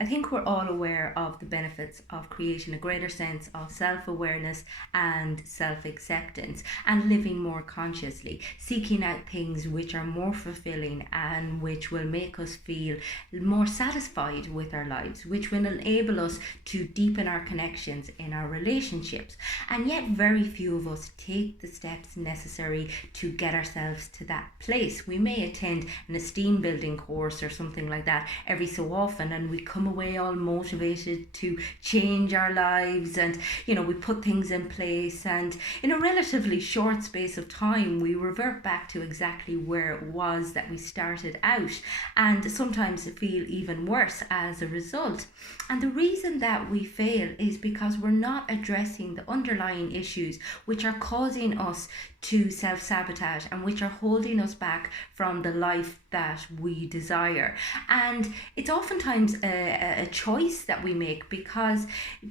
I think we're all aware of the benefits of creating a greater sense of self awareness and self acceptance and living more consciously, seeking out things which are more fulfilling and which will make us feel more satisfied with our lives, which will enable us to deepen our connections in our relationships. And yet, very few of us take the steps necessary to get ourselves to that place. We may attend an esteem building course or something like that every so often, and we come away all motivated to change our lives, and we put things in place, and in a relatively short space of time we revert back to exactly where it was that we started out, and sometimes feel even worse as a result. And the reason that we fail is because we're not addressing the underlying issues which are causing us to self-sabotage and which are holding us back from the life that we desire. And it's oftentimes a choice that we make, because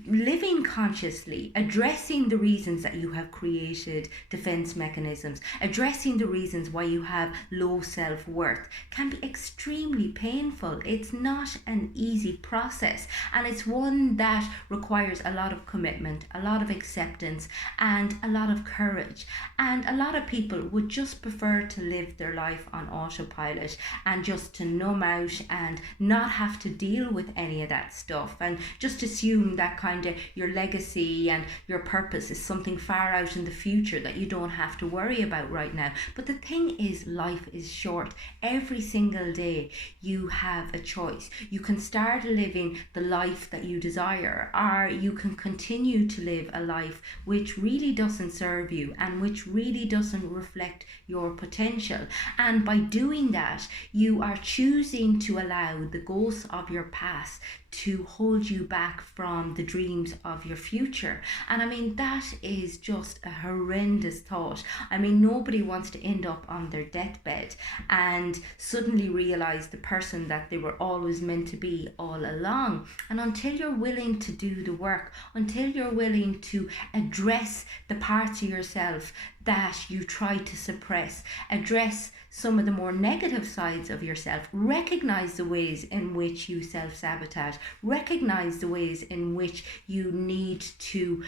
living consciously, addressing the reasons that you have created defense mechanisms, addressing the reasons why you have low self-worth, can be extremely painful. It's not an easy process, and it's one that requires a lot of commitment, a lot of acceptance, and a lot of courage. And a lot of people would just prefer to live their life on autopilot and just to numb out and not have to deal with any of that stuff, and just assume that kind of your legacy and your purpose is something far out in the future that you don't have to worry about right now. But the thing is, life is short. Every single day you have a choice. You can start living the life that you desire, or you can continue to live a life which really doesn't serve you and which really doesn't reflect your potential. And by doing that, you are choosing to allow the ghosts of your past to hold you back from the dreams of your future. And I mean, that is just a horrendous thought. I mean, nobody wants to end up on their deathbed and suddenly realize the person that they were always meant to be all along. And until you're willing to do the work, until you're willing to address the parts of yourself that you try to suppress, address some of the more negative sides of yourself, recognize the ways in which you self-sabotage, recognize the ways in which you need to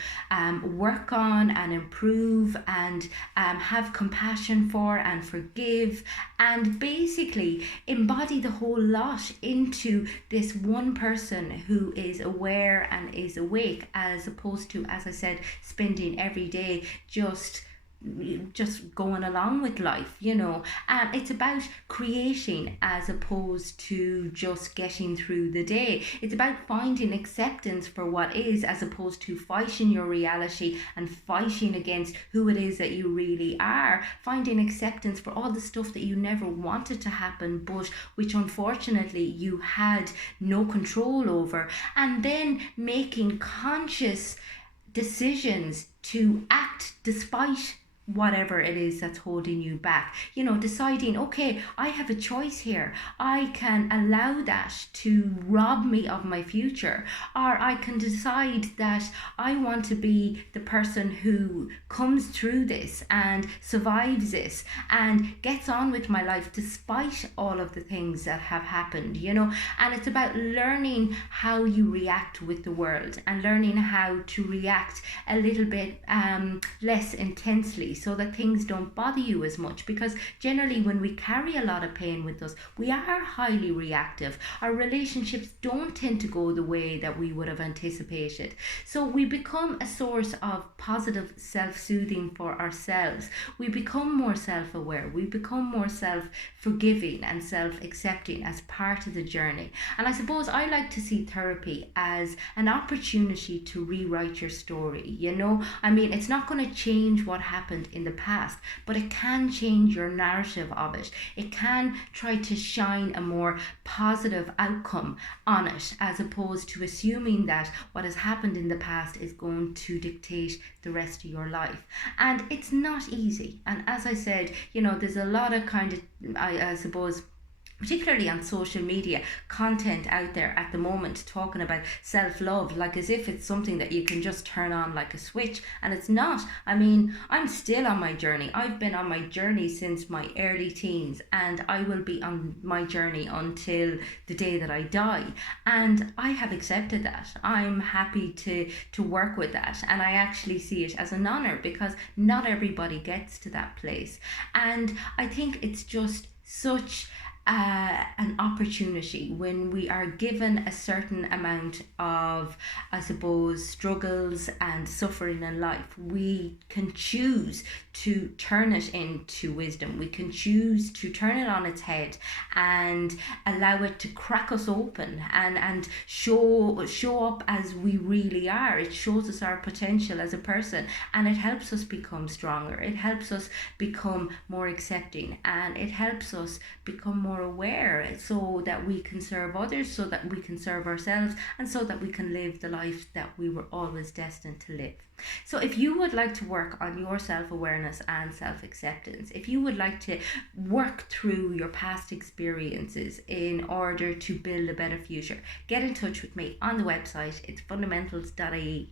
work on and improve and have compassion for and forgive, and basically embody the whole lot into this one person who is aware and is awake, as opposed to, as I said, spending every day just going along with life. It's about creating as opposed to just getting through the day. It's about finding acceptance for what is, as opposed to fighting your reality and fighting against who it is that you really are. Finding acceptance for all the stuff that you never wanted to happen, but which unfortunately you had no control over, and then making conscious decisions to act despite whatever it is that's holding you back. Deciding, okay, I have a choice here. I can allow that to rob me of my future, or I can decide that I want to be the person who comes through this and survives this and gets on with my life despite all of the things that have happened. And it's about learning how you react with the world and learning how to react a little bit less intensely, so that things don't bother you as much. Because generally, when we carry a lot of pain with us, we are highly reactive. Our relationships don't tend to go the way that we would have anticipated. So we become a source of positive self-soothing for ourselves. We become more self-aware. We become more self-forgiving and self-accepting as part of the journey. And I suppose I like to see therapy as an opportunity to rewrite your story. I mean, it's not going to change what happened in the past, but it can change your narrative of it. It can try to shine a more positive outcome on it, as opposed to assuming that what has happened in the past is going to dictate the rest of your life. And it's not easy. And as I said, there's a lot of kind of, I suppose, particularly on social media, content out there at the moment talking about self-love like as if it's something that you can just turn on like a switch, and it's not. I mean, I'm still on my journey. I've been on my journey since my early teens, and I will be on my journey until the day that I die, and I have accepted that. I'm happy to work with that, and I actually see it as an honor because not everybody gets to that place. And I think it's just such an opportunity when we are given a certain amount of, I suppose, struggles and suffering in life. We can choose to turn it into wisdom. We can choose to turn it on its head and allow it to crack us open and show up as we really are. It shows us our potential as a person, and it helps us become stronger. It helps us become more accepting, and it helps us become more aware so that we can serve others, so that we can serve ourselves, and so that we can live the life that we were always destined to live. So, if you would like to work on your self awareness and self acceptance, if you would like to work through your past experiences in order to build a better future, get in touch with me on the website. It's fundamentals.ie.